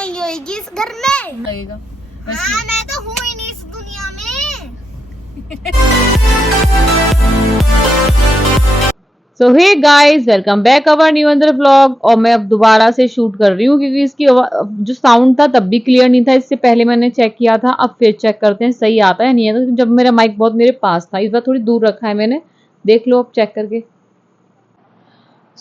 नहीं होगी इस घर में। लगेगा। हाँ, मैं तो हूँ ही नहीं इस दुनिया में। So hey guys, welcome back our new अंदर व्लॉग। और मैं अब दोबारा से शूट कर रही हूँ क्योंकि इसकी जो साउंड था तब भी क्लियर नहीं था। इससे पहले मैंने चेक किया था, अब फिर चेक करते हैं सही आता है नहीं है। तो जब मेरा माइक बहुत मेरे पास था, इस बार थोड़ी दूर रखा है मैंने, देख लो अब चेक करके।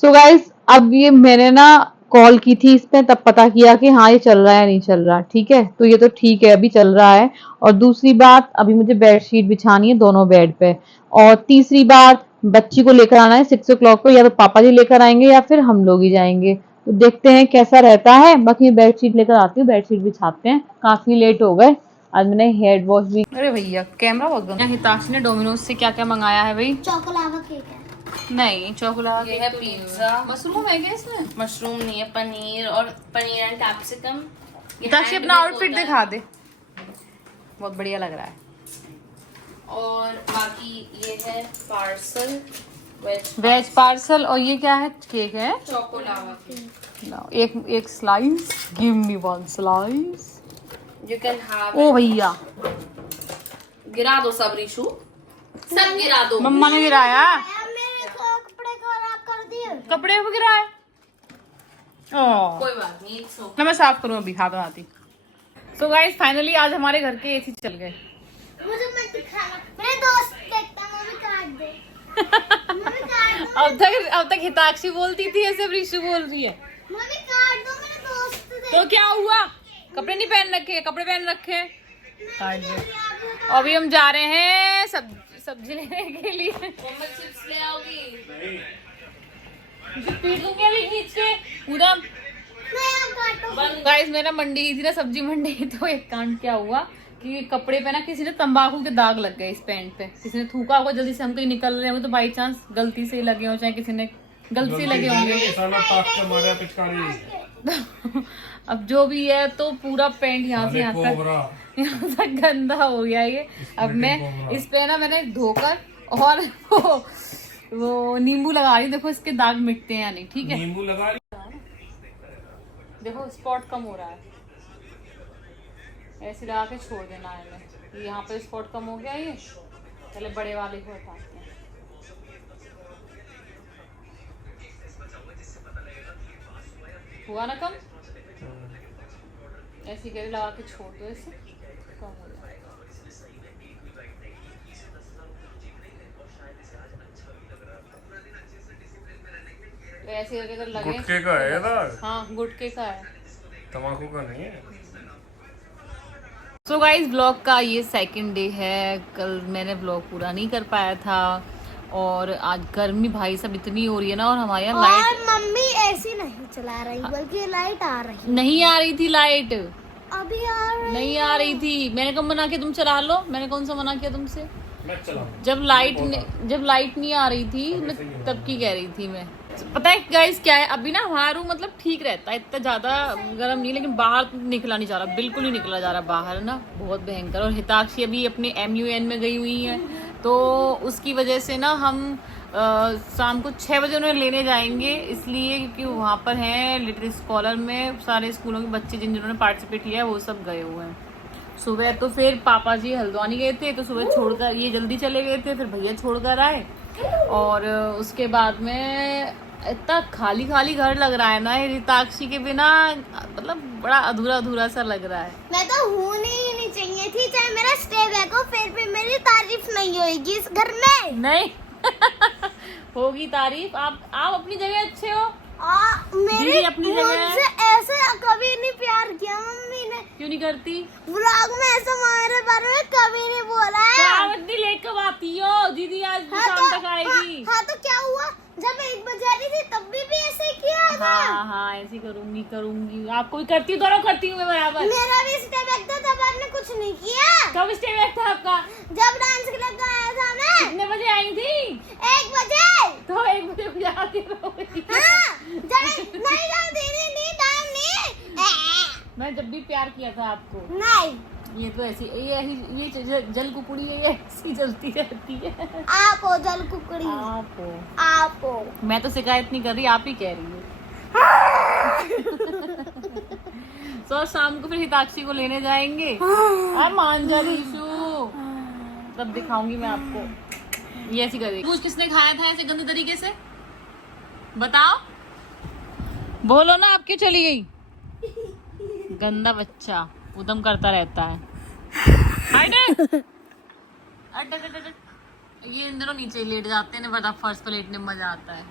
सो गाइस, अब ये मैंने ना कॉल की थी इस पे, तब पता किया कि हाँ ये चल रहा है नहीं चल रहा। ठीक है, तो ये तो ठीक है, अभी चल रहा है। और दूसरी बात, अभी मुझे बेडशीट बिछानी है दोनों बेड पे। और तीसरी बात, बच्ची को लेकर आना है 6 o'clock को, या तो पापा जी लेकर आएंगे या फिर हम लोग ही जाएंगे। तो देखते हैं कैसा रहता है। बाकी बेडशीट लेकर आती हूँ, बेडशीट बिछाते हैं। काफी लेट हो गए, आज मैंने हेड वॉश भी। अरे भैया कैमरा बहुत गंदा। हिताशी ने डोमिनोज से क्या क्या मंगाया है भाई? चॉकलावा केक है। नहीं, चॉकलेट ये है पिज्जा। मशरूम है क्या इसमें? मशरूम नहीं है, पनीर और पनीर एंड कैप्सिकम। हिताशी अपना आउटफिट दिखा दे, बहुत बढ़िया लग रहा है। और बाकी ये है पार्सल, वेज पार्सल। और ये क्या है? केक है, चोकोलावा केक। एक slice, give me one slice. You can have. ओ भैया गिरा दो सब रिशु, सब गिरा दो। मम्मा ने गिराया, मेरे कपड़े खराब कर दिए। कपड़े को गिराया। कोई बात नहीं, it's okay। ना मैं साफ करूँ अभी, हाथों हाथी। सो गाइस, फाइनली आज हमारे घर के एसी चल गए। मुझे मत दिखाना, मेरे दोस्त देखता है, मम्मी काट दे। मम्मी काट दो। अब तक हिताक्षी बोलती थी, ऐसे रिशु बोल रही है। मम्मी काट दो, मेरे दोस्त देख। तो क्या हुआ? कपड़े नहीं पहन रखे, कपड़े पहन रखे। काट दो। अभी हम जा रहे हैं सब्जी लेने के लिए। मम्मा चिप्स ले आओगी? पी दूंगी अभी खींच के पूरा। नहीं, आप काटो। गाइस, मेरा मंडी ही थी ना, सब्जी मंडी। तो एक कांड क्या हुआ कि कपड़े पे ना किसी ने तंबाकू के दाग लग गए इस पैंट पे। किसी ने थूका होगा, जल्दी से हम कहीं निकल रहे होंगे तो बाई चांस गलती से लगे हो, चाहे किसी ने गलती से लगे होंगे। अब जो भी है, तो पूरा पैंट यहाँ से यहाँ तक गंदा हो गया ये। अब मैं इस पे ना मैंने धोकर और वो नींबू लगा रही। देखो इसके दाग मिटते हैं या नहीं। ठीक है, नींबू लगा रही। देखो स्पॉट कम हो रहा है, ऐसे लगा के छोड़ देना है। मैं यहाँ पे स्पॉट कम हो गया, ये पहले बड़े वाले को हटाते हैं। हुआ ना कम? ऐसे गले लगा के छोड़ दो, ऐसे कम हो जाए। तो ऐसे करके अगर लगे। गुटखे का है दाग? हाँ, गुटखे का है, तम्बाकू का नहीं है। सो गाइस, ब्लॉग का ये सेकंड डे है। कल मैंने ब्लॉग पूरा नहीं कर पाया था। और आज गर्मी भाई सब इतनी हो रही है ना, और हमारे यहाँ और लाइट मम्मी ऐसी नहीं चला रही, बल्कि लाइट आ रही। नहीं आ रही थी। लाइट अभी आ रही। नहीं आ रही थी। मैंने कब मना किया तुम चला लो? मैंने कौन सा मना किया तुमसे? मैं चलाऊं। जब लाइट नहीं आ रही थी, मैं तब की कह रही थी मैं। पता है गाइस क्या है, अभी ना हमारा रूम मतलब ठीक रहता है, इतना ज्यादा गर्म नहीं, लेकिन बाहर निकला नहीं जा रहा, बिल्कुल नहीं निकला जा रहा बाहर ना, बहुत भयंकर। और हिताक्षी अभी अपने MUN में गई हुई है, तो उसकी वजह से ना हम शाम को 6 बजे उन्हें लेने जाएंगे, इसलिए क्योंकि वहाँ पर हैं लिटिल स्कॉलर में सारे स्कूलों के बच्चे जिन्होंने पार्टिसिपेट किया है वो सब गए हुए हैं। सुबह तो फिर पापा जी हल्द्वानी गए थे, तो सुबह छोड़कर ये जल्दी चले गए थे, फिर भैया छोड़कर आए। और उसके बाद में इतना खाली खाली घर लग रहा है ना हिताक्षी के बिना, मतलब बड़ा अधूरा अधूरा सा लग रहा है। मैं तो होनी ही नहीं चाहिए थी, चाहे मेरा स्टे बैक हो, फिर भी मेरी तारीफ नहीं होगी इस घर में। नहीं होगी तारीफ। आप अपनी जगह अच्छे हो। मेरी अपनी जगह मुझसे ऐसे कभी नहीं प्यार किया मम्मी ने। क्यों नहीं करती? व्लॉग में ऐसा मेरे बारे में कभी नहीं बोला है। इतनी लेट कब आती हो? दीदी आज शाम तक आएगी। हाँ तो क्या हुआ, जब 1 बजे आ रही थी तब भी ऐसे ही किया था। हाँ ऐसे करूंगी। आपको भी करती हूँ, दोनों करती हूँ मैं बराबर। मेरा भी स्टे बैक था, तब आपने कुछ नहीं किया। कब स्टे बैक था आपका? जब डांस क्लब का आया था मैं। कितने बजे आई थी? 1 बजे। तो 1 बजे बजाती रहोगी। हाँ, जब नहीं नहीं टाइम नहीं। मैं जब भी प्यार किया था आपको। नहीं, ये तो ऐसी ये जल कुकुड़ी है, ये ऐसी जलती रहती है। आप हो जल कुकड़ी। आप हो। मैं तो शिकायत नहीं कर रही, आप ही कह रही हो। तो शाम को फिर हिताक्षी को लेने जाएंगे। हाँ मान जा रीशु, तब दिखाऊंगी मैं आपको। ये ऐसी करेगी। कुछ किसने खाया था ऐसे गंदे तरीके से, बताओ, बोलो ना। आप क्यों चली गई? गंदा बच्चा उदम करता रहता है। ये इन दोनों नीचे लेट जाते हैं, बता फर्श पर लेटने में मजा आता है।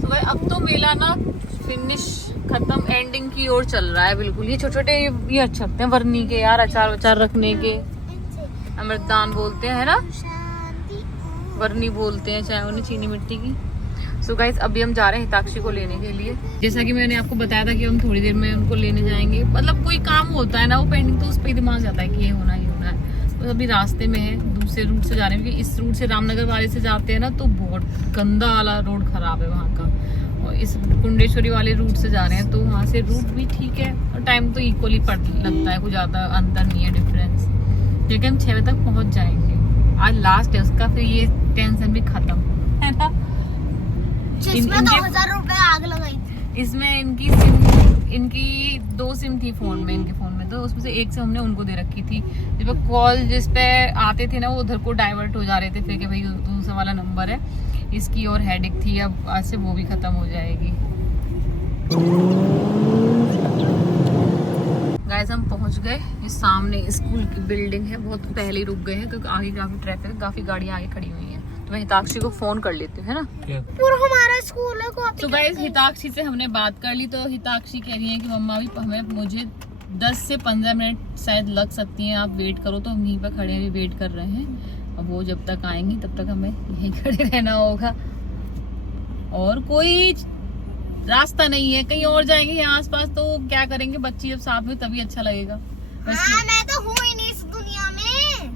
तो भाई अब तो मेला ना फिनिश खत्म एंडिंग की ओर चल रहा है बिल्कुल। ये छोटे छोटे ये अच्छे लगते हैं वर्नी के यार, अचार वचार रखने के। अमृतदान बोलते हैं ना, वर्नी बोलते हैं चाहे उन्हें, चीनी मिट्टी की। सो गाइस अभी हम जा रहे हैं हिताक्षी को लेने के लिए। जैसा कि मैंने आपको बताया था कि हम थोड़ी देर में उनको लेने जाएंगे। मतलब कोई काम होता है ना वो पेंडिंग, तो उस पर दिमाग जाता है कि ये होना ही होना है। तो अभी रास्ते में है, दूसरे रूट से जा रहे हैं क्योंकि इस रूट से रामनगर वाले से जाते हैं ना तो बहुत गंदा वाला रोड खराब है वहाँ का। और इस कुंडेश्वरी वाले रूट से जा रहे हैं तो वहाँ से रूट भी ठीक है और टाइम तो इक्वली लगता है, कुछ ज़्यादा अंतर नहीं है डिफरेंस। लेकिन हम 6 बजे तक पहुँच जाएंगे। आज लास्ट है उसका, फिर ये टेंशन भी खत्म है ना। जिसमें 2000 रुपए आग लगाई थी। इसमें इनकी 2 सिम थी फोन में, इनके फोन में, तो उसमें से एक सिम हमने उनको दे रखी थी। जब कॉल जिस पे आते थे ना वो उधर को डाइवर्ट हो जा रहे थे फिर कि भाई दूसरा वाला नंबर है इसकी, और हेडेक थी। अब आज से वो भी खत्म हो जाएगी। गाइस हम पहुंच गए। ये सामने स्कूल की बिल्डिंग है, बहुत पहले ही रुक गए हैं क्योंकि आगे काफी ट्रैफिक है, काफी गाड़ियां आगे खड़ी हुई हैं। तो मैं हिताक्षी को फोन कर लेती हूँ, है ना। पूरा हमारा स्कूल है को। तो गाइस हिताक्षी से हमने बात कर ली, तो हिताक्षी कह रही है कि मम्मा भी मुझे 10 से 15 मिनट शायद लग सकती हैं, आप वेट करो। तो हम यहीं पर खड़े भी वेट कर रहे हैं। अब वो जब तक आएंगी तब तक हमें यहीं खड़े रहना होगा, और कोई रास्ता नहीं है। कहीं और जाएंगे यहाँ आसपास तो क्या करेंगे, बच्ची जब साथ में तभी अच्छा लगेगा। हाँ, मैं तो हूँ ही नहीं इस दुनिया में।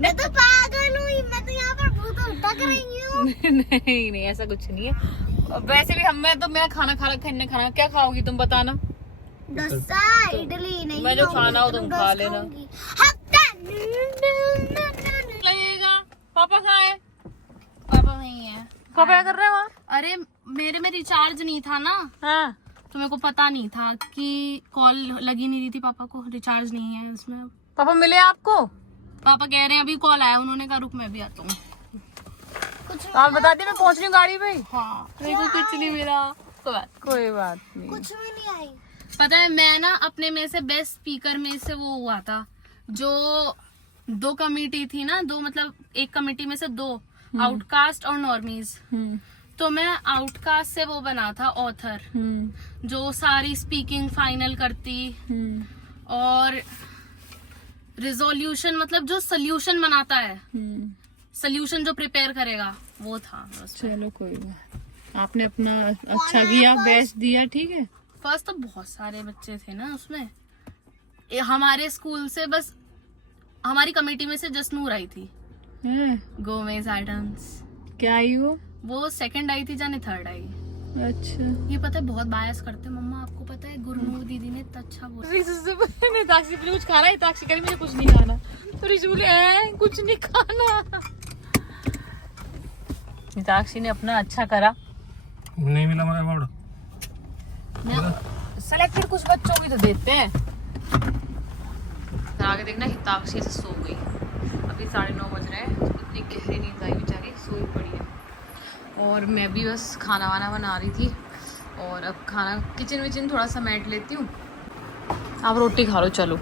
मैं तो पागल हूँ, मैं तो यहाँ पर भूत उल्टा कर रही हूँ। नहीं नहीं ऐसा कुछ नहीं है। वैसे भी मैं खाना खा रखा है, खाना क्या खाओगी तुम बताना। डोसा इडली नहीं, मैं जो खाना हो तुम खा लेना। लगेगा। पापा कहाँ है? पापा वहीं है। पापा क्या कर रहे हैं वहाँ? अरे मेरे में रिचार्ज नहीं था ना, हाँ तो मेरे को पता नहीं था कि कॉल लगी नहीं रही थी। पापा को रिचार्ज नहीं है उसमें। पापा मिले आपको? पापा कह रहे हैं अभी कॉल आया, उन्होंने कहा रुक मैं भी आता हूँ। आप बता दी मैं पहुंच रही हूँ गाड़ी पे। हाँ मेरे को कुछ नहीं मिला। कोई बात नहीं। कुछ भी नहीं आई। पता है मैं ना अपने में से बेस्ट स्पीकर में से वो हुआ था, जो 2 कमेटी थी ना, 2 मतलब एक कमेटी में से 2 आउटकास्ट और नॉर्मीज। तो मैं आउटकास्ट से वो बना था ऑथर, जो सारी स्पीकिंग फाइनल करती और रिजोल्यूशन मतलब जो सोल्यूशन बनाता है, सोल्यूशन जो प्रिपेयर करेगा वो था। चलो कोई बात, आपने अपना अच्छा किया, बेस्ट दिया, ठीक है। फर्स्ट तो बहुत सारे बच्चे थे ना उसमें, हमारे स्कूल से बस हमारी कमेटी में से जसनूर आई थी, गोमेज आइटम्स। क्या आई वो 2nd आई थी, जाने 3rd आई। अच्छा ये पता है बहुत बायस करते मम्मा, आपको पता है गुरनूर दीदी ने इतना अच्छा बोला। ताक्षी कुछ खाना है, ताक्षी कह रही मुझे कुछ नहीं खाना, तो रिशु कुछ नहीं खाना। ताक्षी ने अपना अच्छा करा, नहीं मिला हमारा अवार्ड। सेलेक्टेड कुछ बच्चों को तो देते हैं। आगे देखना हिताक्षी से सो गई, अभी 9:30 बज रहे हैं, इतनी गहरी नींद आई बेचारी, सोई पड़ी है। और मैं भी बस खाना वाना बना रही थी, और अब खाना किचन विचन थोड़ा सा मैट लेती हूँ। आप रोटी खा लो, चलो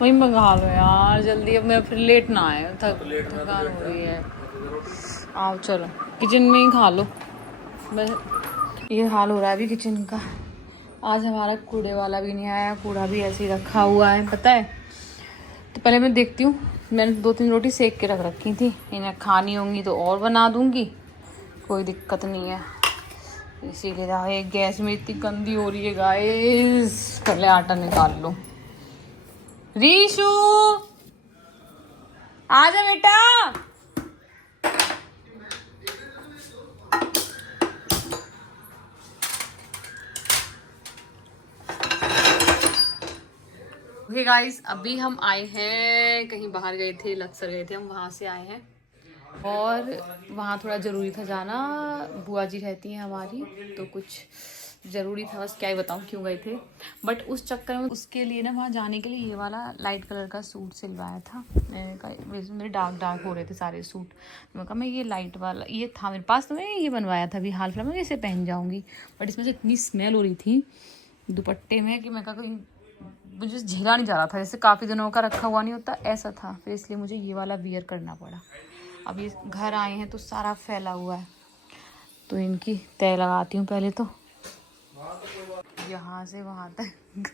वही मंगा लो यार जल्दी, अब मैं फिर लेट ना आए, थकान हो रही है। आओ चलो किचन में ही खा लो। बस ये हाल हो रहा है अभी किचन का। आज हमारा कूड़े वाला भी नहीं आया, कूड़ा भी ऐसे ही रखा हुआ है पता है। तो पहले मैं देखती हूँ, मैंने 2-3 रोटी सेक के रख रखी थी, इन्हें खानी होंगी तो और बना दूंगी, कोई दिक्कत नहीं है। इसीलिए गैस में इतनी गंदी हो रही है गाइस, पहले आटा निकाल लो। रीशु आजा बेटा। ओके गाइस, अभी हम आए हैं, कहीं बाहर गए थे, लक्सर गए थे हम, वहाँ से आए हैं और वहाँ थोड़ा ज़रूरी था जाना। बुआ जी रहती हैं हमारी, तो कुछ ज़रूरी था, बस क्या ही बताऊँ क्यों गए थे। बट उस चक्कर में उसके लिए ना वहाँ जाने के लिए ये वाला लाइट कलर का सूट सिलवाया था। मैंने कहा वैसे मेरे डार्क हो रहे थे सारे सूट, मैं कहा मैं ये लाइट वाला ये था मेरे पास, तो मैंने ये बनवाया था अभी हाल फिलहाल में, इसे पहन जाऊँगी। बट इसमें से इतनी स्मेल हो रही थी दुपट्टे में कि मैं कहा कोई मुझे झेला नहीं जा रहा था, जैसे काफ़ी दिनों का रखा हुआ नहीं होता ऐसा था। फिर इसलिए मुझे ये वाला वियर करना पड़ा। अब ये घर आए हैं तो सारा फैला हुआ है, तो इनकी तय लगाती हूँ पहले तो, यहाँ से वहाँ तक